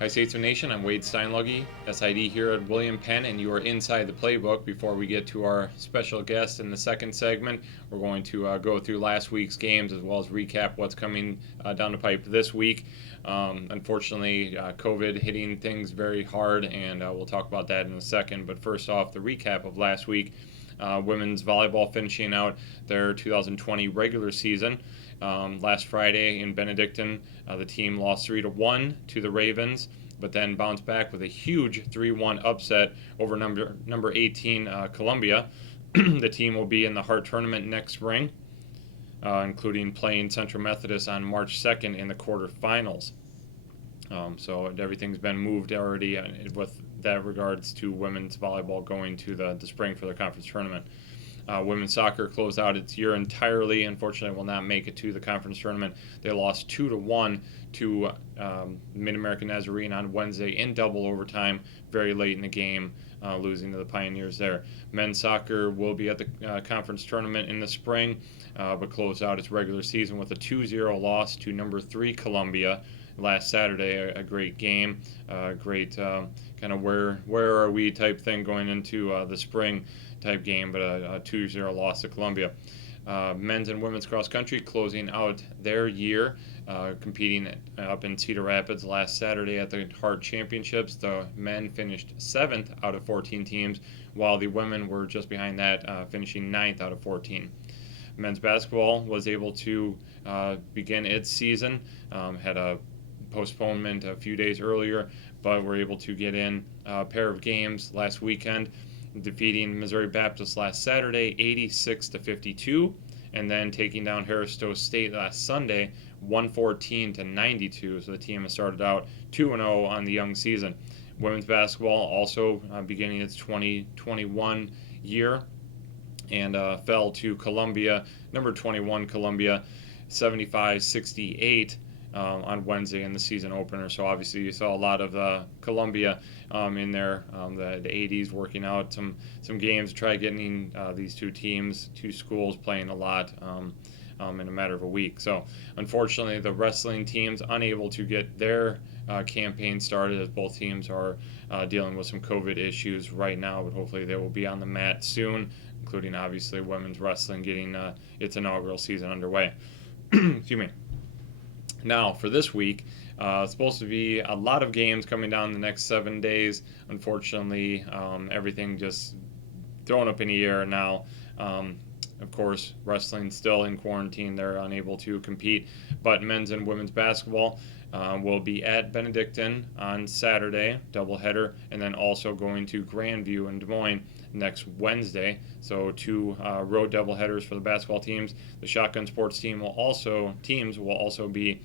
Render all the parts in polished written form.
Hi, Statesman Nation. I'm Wade Steinluggy, SID here at William Penn, and you are inside the playbook. Before we get to our special guest in the second segment, we're going to go through last week's games as well as recap what's coming down the pipe this week. Unfortunately, COVID hitting things very hard, and we'll talk about that in a second. But first off, the recap of last week. Women's volleyball finishing out their 2020 regular season. Last Friday in Benedictine, the team lost 3-1 to the Ravens, but then bounced back with a huge 3-1 upset over number 18 Columbia. The team will be in the Hart tournament next spring, including playing Central Methodist on March 2nd in the quarterfinals. So everything's been moved already with that regards to women's volleyball going to the spring for the conference tournament. Women's soccer closed out its year entirely. Unfortunately, will not make it to the conference tournament. They lost 2-1 to Mid-American Nazarene on Wednesday in double overtime, very late in the game, losing to the Pioneers there. Men's soccer will be at the conference tournament in the spring, but closed out its regular season with a 2-0 loss to number 3 Columbia last Saturday. A great game, great kind of where are we type thing going into the spring type game, but a 2-0 loss to Columbia. Men's and women's cross country closing out their year, competing up in Cedar Rapids last Saturday at the Hart Championships. The men finished 7th out of 14 teams, while the women were just behind that, finishing 9th out of 14. Men's basketball was able to begin its season, had a postponement a few days earlier, but were able to get in a pair of games last weekend, defeating Missouri Baptist last Saturday 86-52, and then taking down Harris-Stowe State last Sunday 114-92. So the team has started out 2-0 on the young season. Women's basketball also beginning its 2021 year, and fell to Columbia, number 21 Columbia, 75-68. On Wednesday in the season opener. So obviously you saw a lot of Columbia in there, the 80s, working out some games, try getting these two schools playing a lot in a matter of a week. So unfortunately the wrestling teams unable to get their campaign started, as both teams are dealing with some COVID issues right now, but hopefully they will be on the mat soon, including obviously women's wrestling getting its inaugural season underway. Excuse me. Now, for this week, it's supposed to be a lot of games coming down the next 7 days. Unfortunately, everything just thrown up in the air now. Of course, wrestling still in quarantine. They're unable to compete. But men's and women's basketball will be at Benedictine on Saturday, doubleheader, and then also going to Grandview in Des Moines next Wednesday. So two road doubleheaders for the basketball teams. The Shotgun Sports teams will also be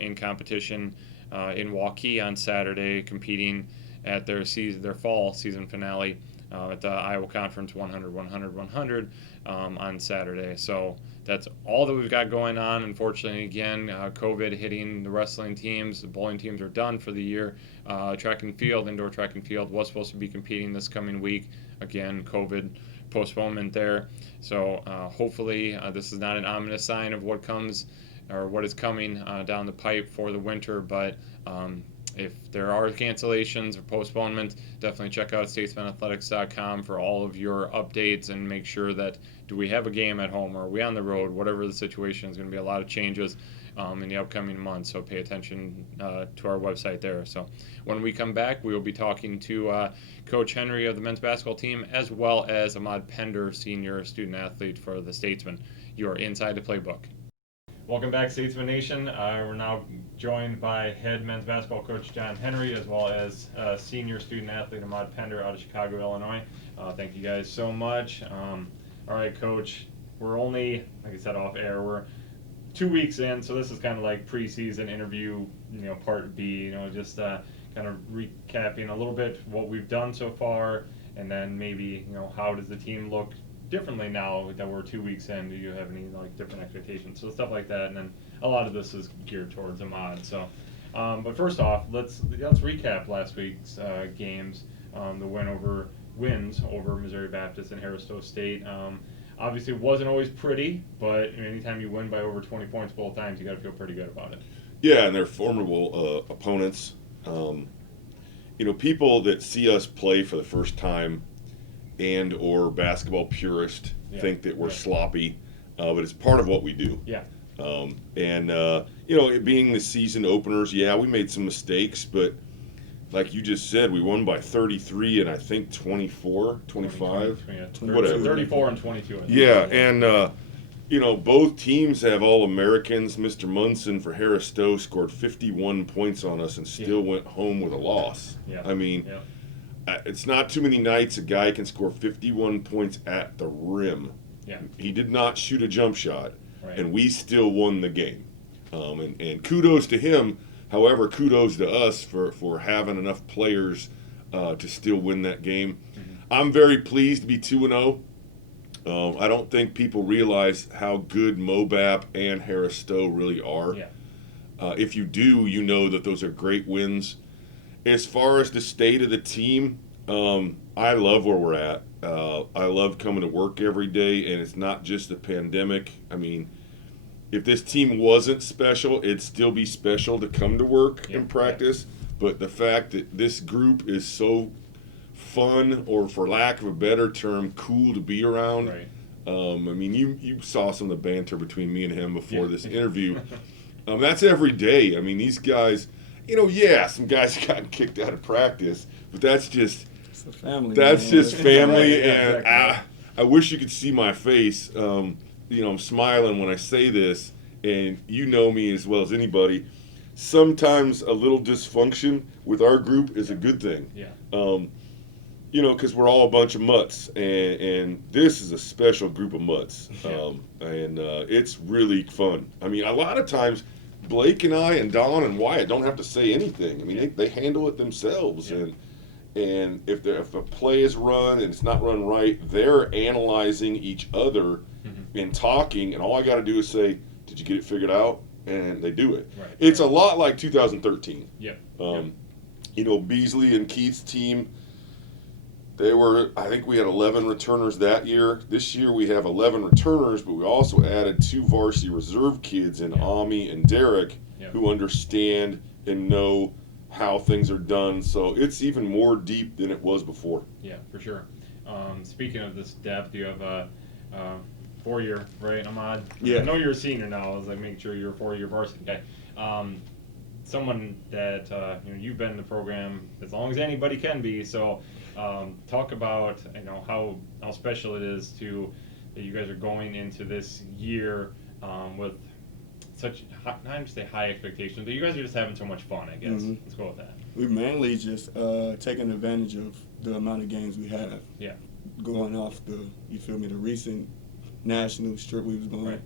in competition in Waukee on Saturday, competing at their fall season finale at the Iowa Conference 100-100-100 on Saturday. So that's all that we've got going on. Unfortunately, again, COVID hitting the wrestling teams. The bowling teams are done for the year. Track and field, indoor track and field, was supposed to be competing this coming week. Again, COVID postponement there. So hopefully this is not an ominous sign of what comes or what is coming down the pipe for the winter, but if there are cancellations or postponements, definitely check out statesmanathletics.com for all of your updates and make sure that do we have a game at home or are we on the road, whatever the situation is. Going to be a lot of changes in the upcoming months, so pay attention to our website there. So when we come back, we will be talking to Coach Henry of the men's basketball team, as well as Ahmad Pender, senior student athlete for the Statesman. You are inside the playbook. Welcome back, Statesman Nation. We're now joined by head men's basketball coach John Henry, as well as senior student athlete Ahmad Pender out of Chicago, Illinois. Thank you guys so much. All right, Coach, we're only, like I said, off air. We're 2 weeks in, so this is kind of like preseason interview, part B, just kind of recapping a little bit what we've done so far, and then maybe, how does the team look differently now that we're 2 weeks in? Do you have any different expectations? So stuff like that, and then a lot of this is geared towards Ahmad. So, but first off, let's recap last week's games. The wins over Missouri Baptist and Harris-Stowe State. Obviously, it wasn't always pretty, but anytime you win by over 20 points both times, you got to feel pretty good about it. Yeah, and they're formidable opponents. People that see us play for the first time and or basketball purists think that we're sloppy, but it's part of what we do. Yeah. It being the season openers, we made some mistakes, but like you just said, we won by 33 and I think 24, 25, 20, whatever. 34 and 22. I think. Yeah, and both teams have All-Americans. Mr. Munson for Harris Stowe scored 51 points on us and still went home with a loss. Yeah. I mean, it's not too many nights a guy can score 51 points at the rim. Yeah. He did not shoot a jump shot, right. and we still won the game. And kudos to him. However, kudos to us for having enough players to still win that game. Mm-hmm. I'm very pleased to be 2-0. I don't think people realize how good Mobap and Harris Stowe really are. Yeah. If you do, you know that those are great wins. As far as the state of the team, I love where we're at. I love coming to work every day, and it's not just the pandemic. I mean, if this team wasn't special, it'd still be special to come to work and practice. But the fact that this group is so fun, or for lack of a better term, cool to be around. Right. You saw some of the banter between me and him before this interview. That's every day. I mean, these guys, some guys have gotten kicked out of practice, but that's just family. That's man. just family, Yeah, and exactly. I wish you could see my face. I'm smiling when I say this, and you know me as well as anybody. Sometimes a little dysfunction with our group is a good thing. Yeah. Because we're all a bunch of mutts, and this is a special group of mutts, it's really fun. I mean, a lot of times, Blake and I and Don and Wyatt don't have to say anything. I mean, they handle it themselves, and if a play is run and it's not run right, they're analyzing each other and talking, and all I got to do is say, "Did you get it figured out?" And they do it. Right. It's a lot like 2013. Yeah. Beasley and Keith's team. I think we had 11 returners that year. This year we have 11 returners, but we also added 2 varsity reserve kids in Ami and Derek who understand and know how things are done. So it's even more deep than it was before. Yeah, for sure. Speaking of this depth, you have a 4-year, right, Ahmad? Yeah. I know you're a senior now. I was like making sure you're a 4-year varsity guy. Someone that you've been in the program as long as anybody can be. So talk about how special it is that you guys are going into this year with such not just high expectations, but you guys are just having so much fun. I guess Let's go with that. We mainly just taking advantage of the amount of games we have. Yeah. Going off the recent national strip we was going, Right.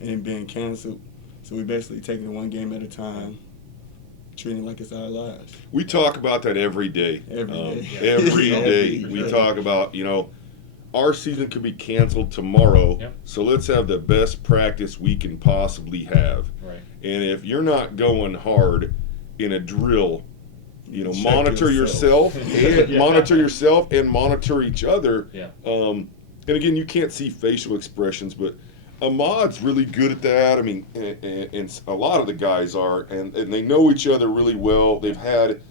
and being canceled. So we basically taking it one game at a time, treating it like it's our lives. We talk about that every day. Every day. Every day. For We sure. talk about, our season could be canceled tomorrow, so let's have the best practice we can possibly have. Right. And if you're not going hard in a drill, Check monitor yourself and monitor yourself and monitor each other. Yeah. And again, you can't see facial expressions, but Ahmad's really good at that. I mean, and a lot of the guys are, and they know each other really well. They've had,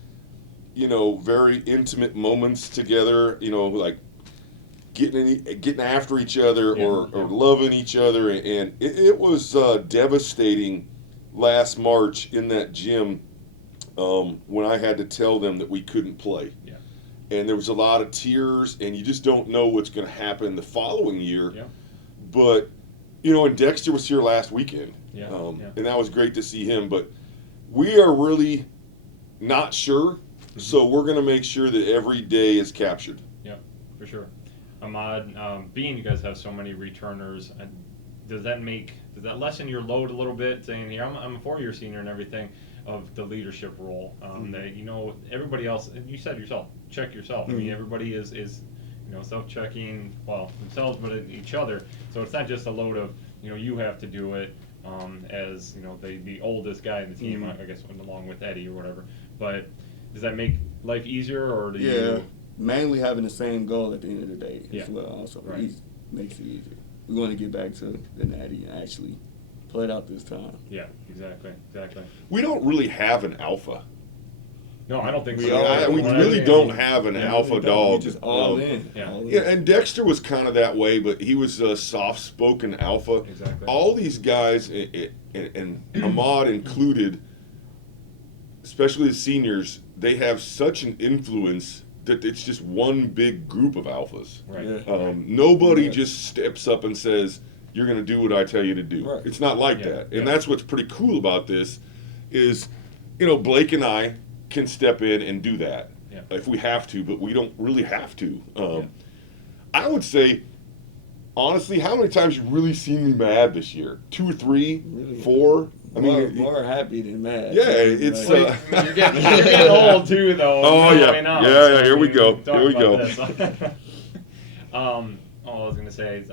very intimate moments together, like getting after each other or loving each other. And it was devastating last March in that gym when I had to tell them that we couldn't play. Yeah. And there was a lot of tears, and you just don't know what's going to happen the following year. Yeah. But, and Dexter was here last weekend, Yeah. and that was great to see him. But we are really not sure, so we're going to make sure that every day is captured. Yeah, for sure. Ahmad, being you guys have so many returners, does that lessen your load a little bit? Saying here, I'm a 4-year senior and everything, of the leadership role that everybody else. You said yourself, check yourself. I mean, everybody is self-checking, themselves, but each other. So it's not just a load of you have to do it as the oldest guy in the team, I guess, along with Eddie or whatever. But does that make life easier, or do you? Mainly having the same goal at the end of the day as well. Also, Right. Makes it easier. We want to get back to the natty and actually play it out this time. Yeah, exactly. We don't really have an alpha. No, I don't think We so. all- We Well, really yeah, don't yeah. have an We alpha really don't. dog. We just all in. Yeah. All in. Yeah, and Dexter was kind of that way, but he was a soft-spoken alpha. Exactly. All these guys, and Ahmad included, especially the seniors, they have such an influence that it's just one big group of alphas. Right. Yeah. Nobody Yeah. just steps up and says, "You're going to do what I tell you to do." Right. It's not like Yeah, that, yeah. and that's what's pretty cool about this. Is, Blake and I can step in and do that Yeah. if we have to, but we don't really have to. Yeah. I would say, honestly, how many times you really seen me mad this year? 2 or 3, Really? 4. I mean, more happy than mad. Yeah, it's, Like, Well, you're getting old too, though. Oh, You know yeah. me now, Yeah, here we go. talk Here we about go. this. I was gonna say is,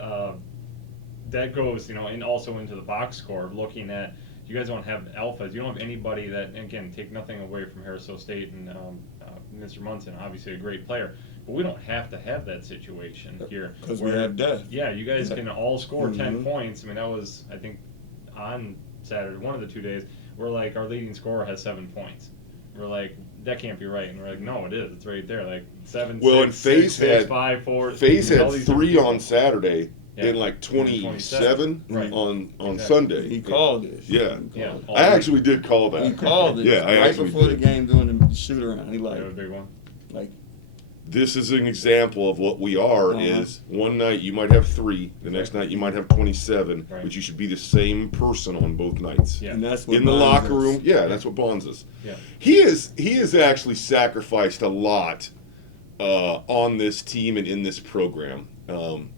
that goes, and also into the box score. Looking at, you guys don't have alphas. You don't have anybody that, again, take nothing away from Harris State and Mr. Munson, obviously a great player, but we don't have to have that situation here. Because we where- have depth. Yeah, you guys can all score 10 Mhm. points. I mean, that was, I think, on Saturday, one of the 2 days, we're like, our leading scorer has 7 points. We're like, that can't be right. And we're like, no, it is. It's right there. Like 7, Well, 6, and FaZe 6, had 5, 4. FaZe all had these 3 different on people. Saturday Yeah. and like 27 Right. on Exactly. Sunday. He called this. Yeah. He Yeah. called all I three. actually did call that. He called it Yeah, I right actually before did. the game doing the shoot around. He That was a big one. like This is an example of what we are. Uh-huh. Is one night you might have 3, the next night you might have 27, Right. but you should be the same person on both nights. Yeah. and that's what In the bonds locker us. room, yeah, that's what bonds us. Yeah. He is actually sacrificed a lot on this team and in this program.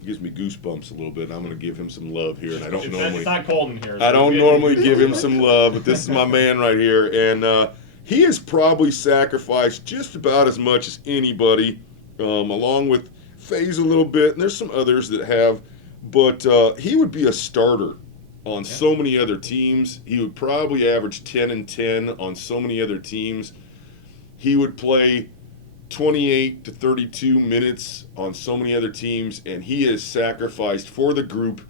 Gives me goosebumps a little bit. I'm going to give him some love here, and I don't normally. It's not cold in here. I so don't we- normally give him some love, but this is my man right here, and he has probably sacrificed just about as much as anybody, along with FaZe a little bit, and there's some others that have, but he would be a starter on so many other teams. He would probably average 10 and 10 on so many other teams. He would play 28 to 32 minutes on so many other teams, and he has sacrificed for the group.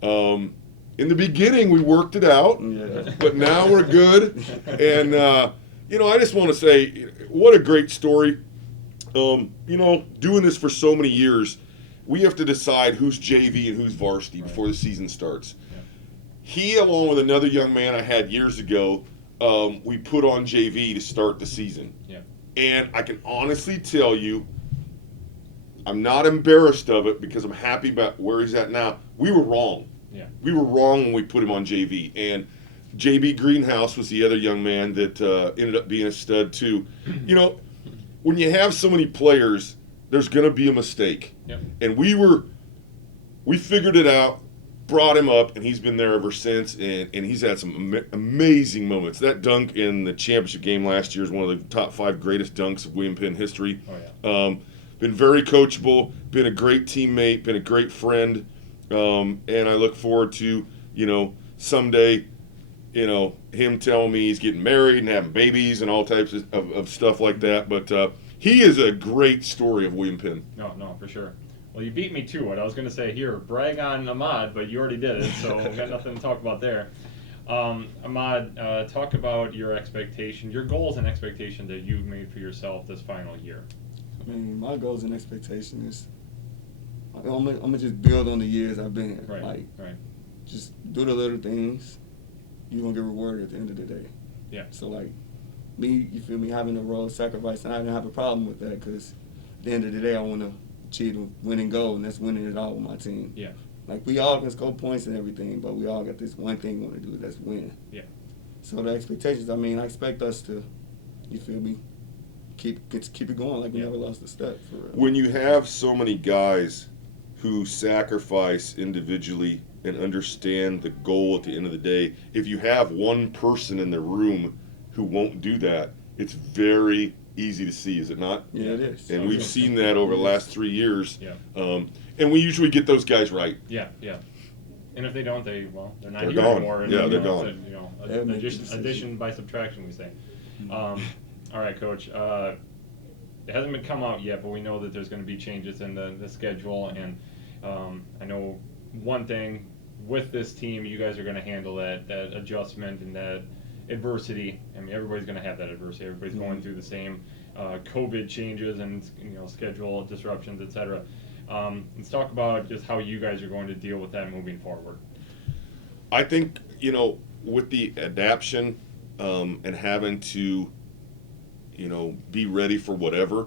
In the beginning, we worked it out, Yeah. but now we're good. And, I just want to say, what a great story. Doing this for so many years, we have to decide who's JV and who's varsity before the season starts. Yeah. He, along with another young man I had years ago, we put on JV to start the season. Yeah. And I can honestly tell you, I'm not embarrassed of it because I'm happy about where he's at now. We were wrong. Yeah. We were wrong when we put him on JV. And JB Greenhouse was the other young man that ended up being a stud too. When you have so many players, there's going to be a mistake. Yep. And we figured it out, brought him up, and he's been there ever since. And he's had some amazing moments. That dunk in the championship game last year is one of the top 5 greatest dunks of William Penn history. Oh, yeah. Been very coachable, been a great teammate, been a great friend. And I look forward to, someday, him telling me he's getting married and having babies and all types of stuff like that. But he is a great story of William Penn. No, for sure. Well, you beat me to it. I was going to say, here, brag on Ahmad, but you already did it, so we got nothing to talk about there. Ahmad, talk about your expectation, your goals and expectations that you've made for yourself this final year. I mean, my goals and expectations is I'm gonna just build on the years I've been here. Right, Like, right. just do the little things. You're gonna get rewarded at the end of the day. Yeah. So like me, you feel me, having a role of sacrifice, and I didn't have a problem with that because at the end of the day, I want to achieve a winning goal, and that's winning it all with my team. Yeah. Like we all can score points and everything, but we all got this one thing we want to do, that's win. Yeah. So the expectations, I mean, I expect us to, you feel me, keep it going like we Yeah. never lost a step. For real. When you have so many guys who sacrifice individually and understand the goal at the end of the day, if you have one person in the room who won't do that, it's very easy to see, is it not? Yeah, it is. And we've seen that over the last 3 years. Yeah. And we usually get those guys right. Yeah, yeah. And if they don't, they're not They're here gone. anymore. And, Yeah, they're it's gone. They'll make the addition, decision. addition by subtraction, we say. All right, Coach. It hasn't been come out yet, but we know that there's going to be changes in the schedule. And I know one thing with this team, you guys are going to handle that adjustment and that adversity. I mean, everybody's going to have that adversity. Everybody's going through the same COVID changes and schedule disruptions, etc. Let's talk about just how you guys are going to deal with that moving forward. I think with the adaptation and having to be ready for whatever,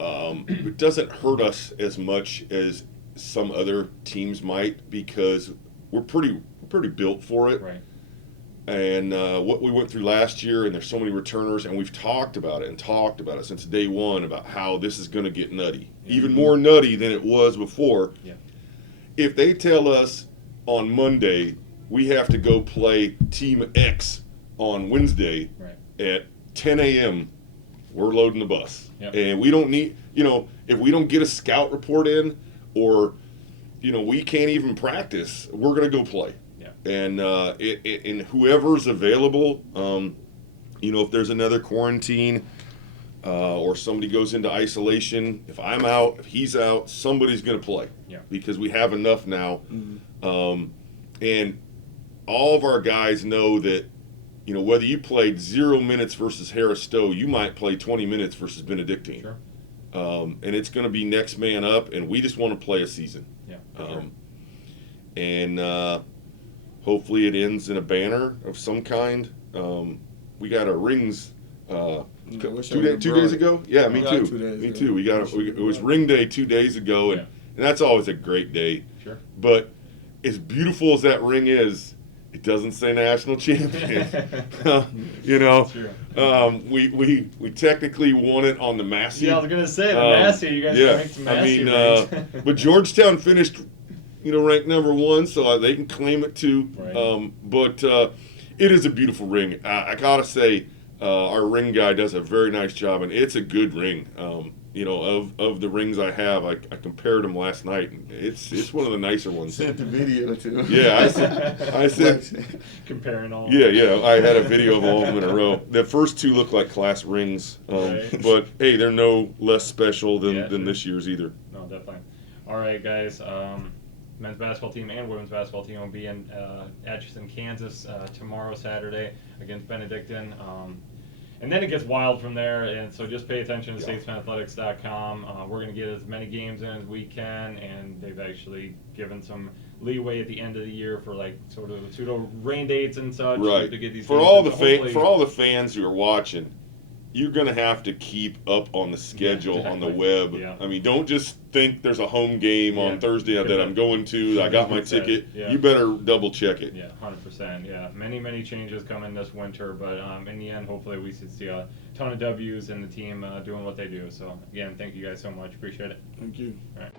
it doesn't hurt us as much as some other teams might, because we're pretty built for it. Right. And what we went through last year, and there's so many returners, and we've talked about it since day one about how this is going to get nutty, even more nutty than it was before. Yeah. If they tell us on Monday we have to go play Team X on Wednesday at 10 a.m., we're loading the bus. Yep. And we don't need, if we don't get a scout report in, or, we can't even practice, we're going to go play. Yeah. And and whoever's available, if there's another quarantine or somebody goes into isolation, if I'm out, if he's out, somebody's going to play. Yeah. Because we have enough now. And all of our guys know that, whether you played 0 minutes versus Harris Stowe, you might play 20 minutes versus Benedictine. Sure. And it's going to be next man up, and we just want to play a season. Yeah. Sure. And hopefully it ends in a banner of some kind. We got our rings 2 days ago. Yeah, me too. Me too. We got it was ring day 2 days ago, and that's always a great day. Sure. But as beautiful as that ring is, it doesn't say national champion. We technically won it on the Massey. Yeah, I was gonna say the Massey. You guys ranked some Massey rings. But Georgetown finished, ranked number 1, so they can claim it too. Right. But it is a beautiful ring. I gotta say, our ring guy does a very nice job, and it's a good ring. Of the rings I have, I compared them last night, and it's one of the nicer ones. Sent the video too. Yeah, I said comparing all. Yeah, I had a video of all of them in a row. The first 2 look like class rings, Right. but hey, they're no less special than this year's either. No, definitely. All right, guys. Men's basketball team and women's basketball team will be in Atchison, Kansas tomorrow, Saturday, against Benedictine. And then it gets wild from there, and so just pay attention to statesmanathletics.com. We're going to get as many games in as we can, and they've actually given some leeway at the end of the year for sort of pseudo rain dates and such Right. to get these For games all in. the Hopefully- for all the fans who are watching, you're going to have to keep up on the schedule on the web. Yeah. I mean, don't just think there's a home game on Thursday that I'm going to. I got my ticket. Yeah. You better double check it. Yeah, 100%. Yeah, many changes coming this winter, but in the end, hopefully we should see a ton of W's and the team doing what they do. So again, thank you guys so much. Appreciate it. Thank you. All right.